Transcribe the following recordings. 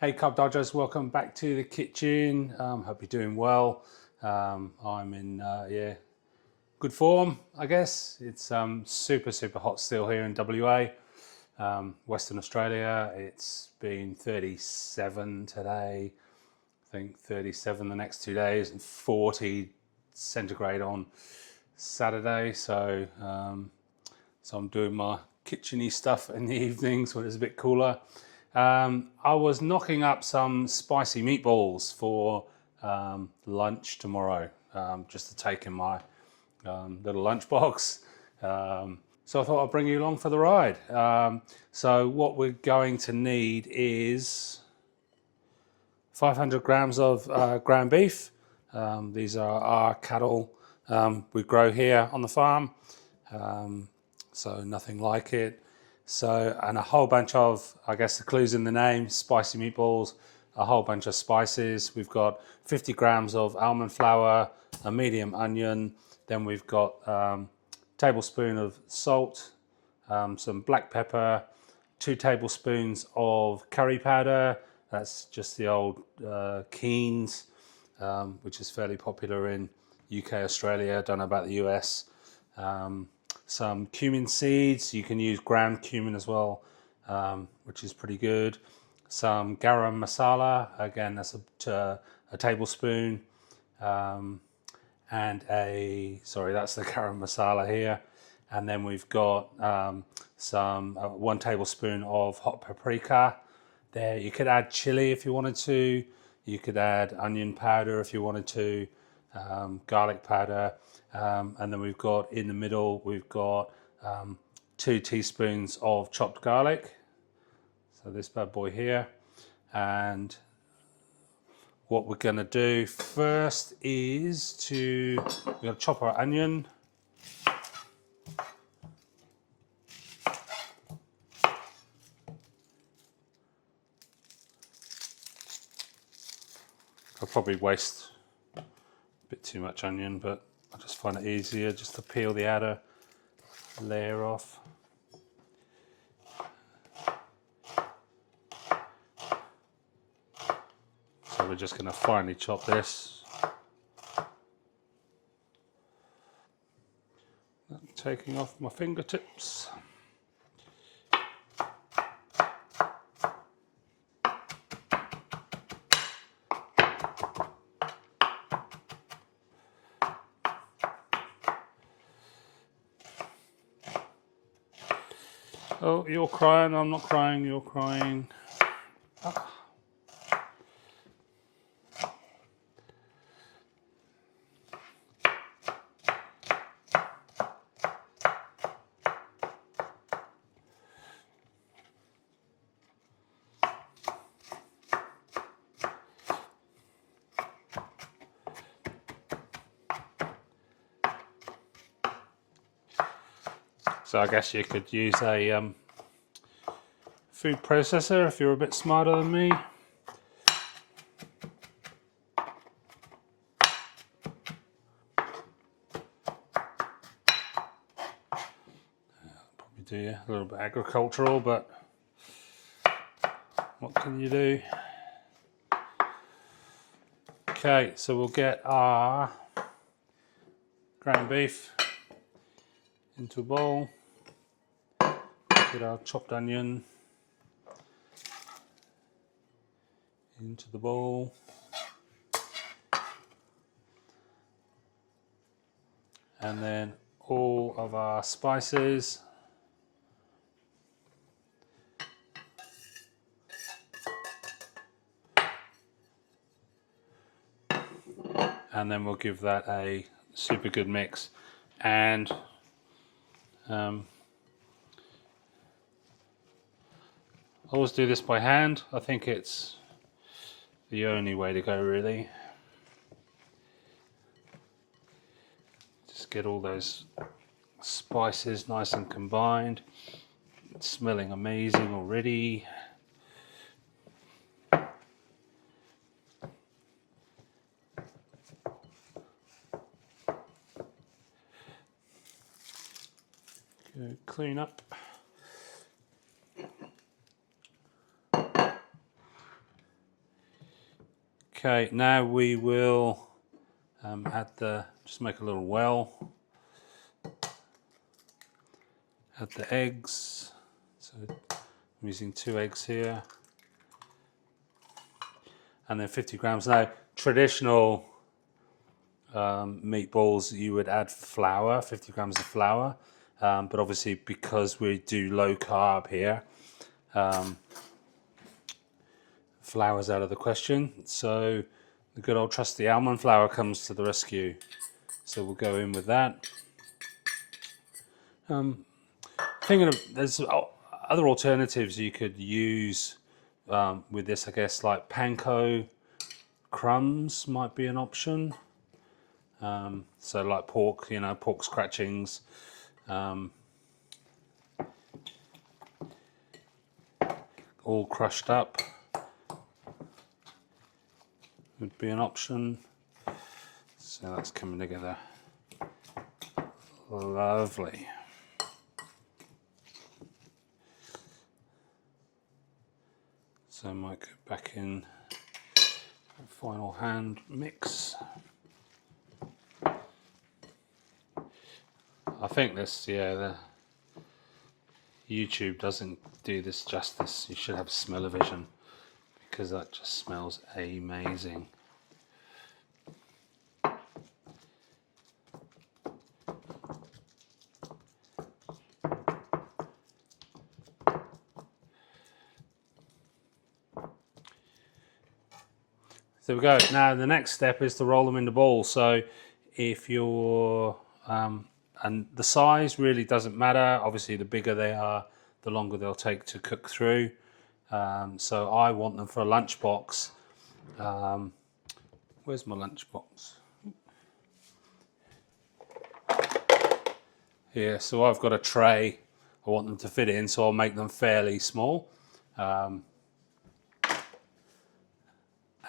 Hey Carb Dodgers, welcome back to the kitchen. Hope you're doing well. I'm in good form, I guess. It's super hot still here in WA, Western Australia. It's been 37 today, I think 37 the next 2 days, and 40 centigrade on Saturday. So I'm doing my kitcheny stuff in the evenings when it's a bit cooler. I was knocking up some spicy meatballs for lunch tomorrow, just to take in my little lunchbox. So I thought I'd bring you along for the ride. So what we're going to need is 500 grams of ground beef. These are our cattle we grow here on the farm. So nothing like it. So, and a whole bunch of, I guess the clue's in the name, spicy meatballs, a whole bunch of spices. We've got 50 grams of almond flour, a medium onion. Then we've got a tablespoon of salt, some black pepper, 2 tablespoons of curry powder. That's just the old Keen's, which is fairly popular in UK, Australia. Don't know about the US. Some cumin seeds. You can use ground cumin as well, which is pretty good. Some garam masala. Again, that's a tablespoon. And that's the garam masala here. And then we've got some 1 tablespoon of hot paprika. There, you could add chilli if you wanted to. You could add onion powder if you wanted to, garlic powder. And then we've got in the middle, we've got 2 teaspoons of chopped garlic. So this bad boy here. And what we're going to do first is we're going to chop our onion. I'll probably waste a bit too much onion, but I just find it easier just to peel the outer layer off. So we're just going to finely chop this. Taking off my fingertips. Oh, you're crying, I'm not crying, you're crying. Ah. So I guess you could use a food processor if you're a bit smarter than me. Probably do a little bit agricultural, but what can you do? Okay, so we'll get our ground beef into a bowl. Get our chopped onion into the bowl. And then all of our spices. And then we'll give that a super good mix. And always do this by hand. I think it's the only way to go, really. Just get all those spices nice and combined. It's smelling amazing already. Go clean up. Okay, now we will just make a little well, add the eggs. So I'm using 2 eggs here. And then 50 grams. Now, traditional meatballs, you would add flour, 50 grams of flour. But obviously, because we do low carb here, flour's out of the question. So the good old trusty almond flour comes to the rescue. So we'll go in with that. Thinking of, there's other alternatives you could use with this, I guess, like panko crumbs might be an option. So like pork, pork scratchings. All crushed up would be an option. So that's coming together lovely. So I might go back in final hand mix. I think this, the YouTube doesn't do this justice. You should have smell-o-vision because that just smells amazing. There we go. Now the next step is to roll them into balls. So if you're, and the size really doesn't matter. Obviously the bigger they are, the longer they'll take to cook through. So I want them for a lunchbox. Where's my lunchbox? Here, so I've got a tray I want them to fit in, so I'll make them fairly small.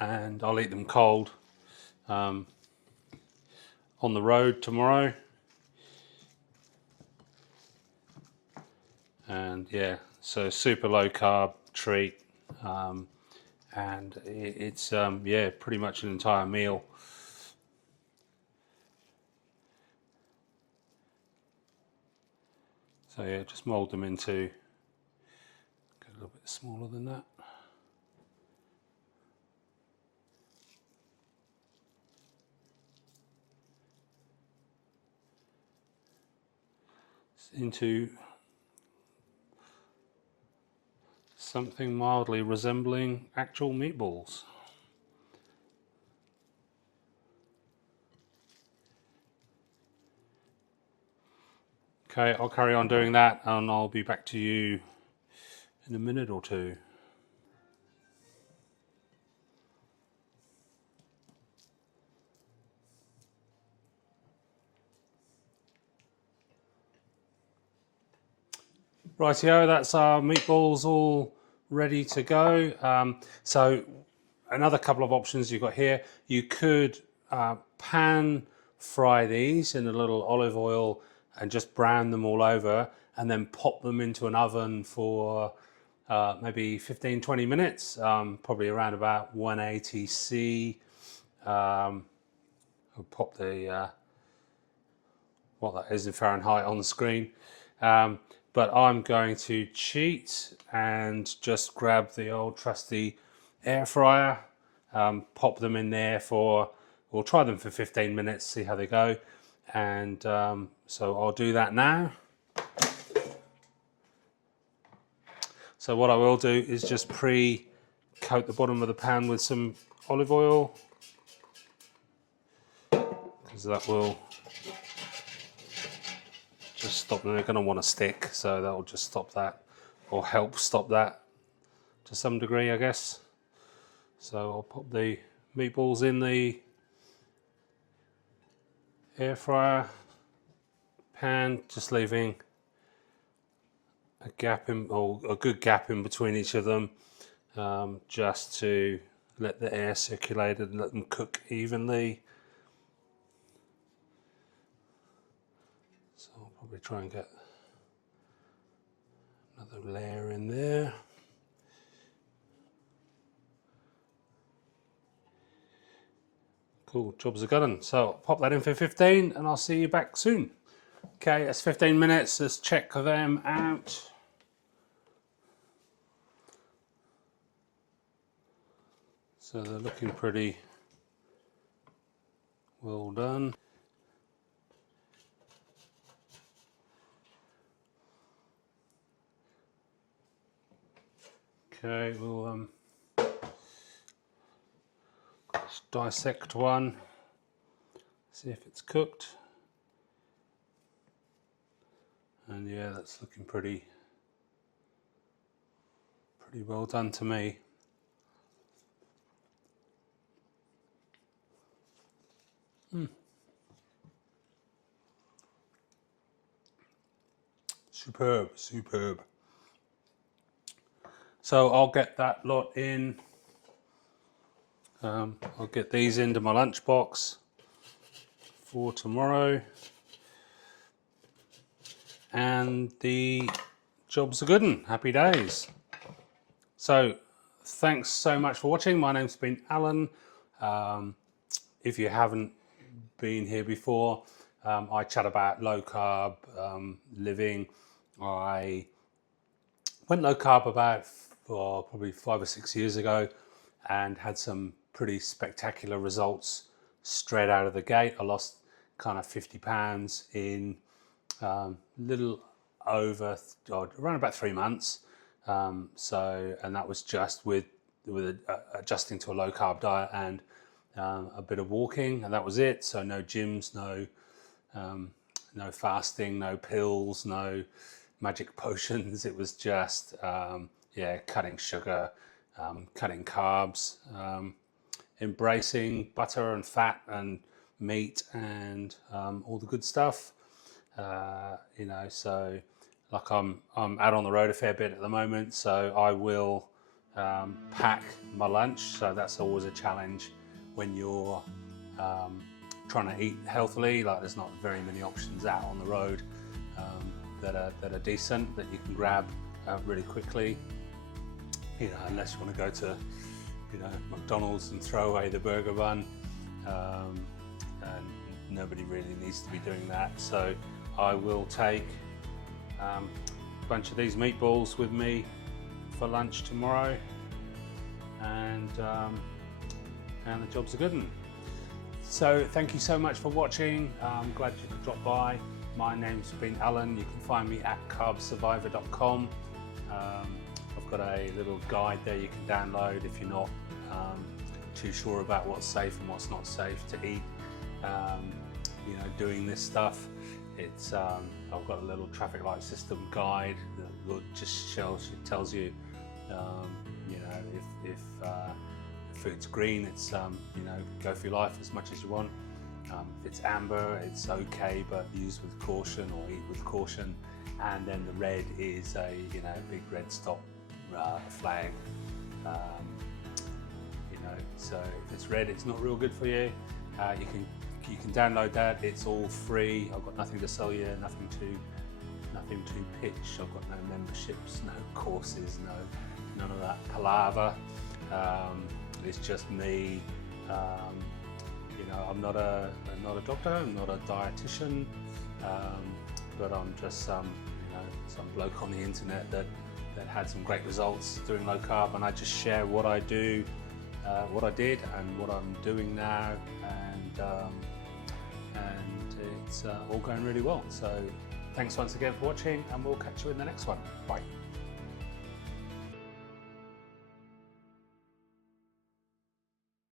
And I'll eat them cold on the road tomorrow. And yeah, so super low carb treat, and it's pretty much an entire meal. So yeah, just mold them into, get a little bit smaller than that. Into something mildly resembling actual meatballs. Okay, I'll carry on doing that and I'll be back to you in a minute or two. Rightio, that's our meatballs all ready to go. So another couple of options you've got here. You could pan fry these in a little olive oil and just brown them all over and then pop them into an oven for maybe 15-20 minutes, probably around about 180°C. I'll pop the what that is in Fahrenheit on the screen. But I'm going to cheat and just grab the old trusty air fryer, pop them in there we'll try them for 15 minutes, see how they go. And so I'll do that now. So what I will do is just pre-coat the bottom of the pan with some olive oil, because that will just stop them. They're going to want to stick, so that will just stop that, or help stop that to some degree, I guess. So I'll pop the meatballs in the air fryer pan, just leaving a gap in, or a good gap in between each of them, just to let the air circulate and let them cook evenly. So I'll probably try and get another layer in there. Cool, jobs are done. So I'll pop that in for 15 and I'll see you back soon. Okay, that's 15 minutes. Let's check them out. So they're looking pretty well done. Okay, we'll let's dissect one, see if it's cooked. And yeah, that's looking pretty well done to me. Superb, superb. So I'll get that lot in. I'll get these into my lunchbox for tomorrow. And the job's a good one. Happy days. So thanks so much for watching. My name's been Alan. If you haven't been here before, I chat about low carb living. I went low carb about probably 5 or 6 years ago and had some pretty spectacular results straight out of the gate. I lost kind of 50 pounds in little over around about 3 months. And that was just with adjusting to a low carb diet and a bit of walking, and that was it. So no gyms, no fasting, no pills, no magic potions. It was just cutting sugar, cutting carbs, embracing butter and fat and meat and all the good stuff. So like I'm out on the road a fair bit at the moment, so I will pack my lunch. So that's always a challenge when you're trying to eat healthily. Like there's not very many options out on the road that are decent that you can grab really quickly. Unless you want to go to McDonald's and throw away the burger bun, and nobody really needs to be doing that. So I will take a bunch of these meatballs with me for lunch tomorrow, and the job's a good one. So thank you so much for watching. I'm glad you could drop by. My name's been Alan. You can find me at carbsurvivor.com. I've got a little guide there you can download if you're not too sure about what's safe and what's not safe to eat. Doing this stuff. It's I've got a little traffic light system guide that just tells you, if food's green, it's go for your life as much as you want. If it's amber, it's okay, but use with caution or eat with caution. And then the red is a big red stop flag. So if it's red, it's not real good for you. You can download that. It's all free. I've got nothing to sell you, nothing to pitch. I've got no memberships, no courses, none of that palaver. It's just me. I'm not a doctor. I'm not a dietitian, but I'm just some bloke on the internet that had some great results doing low carb, and I just share what I do, what I did, and what I'm doing now, and it's all going really well. So thanks once again for watching, and we'll catch you in the next one. Bye.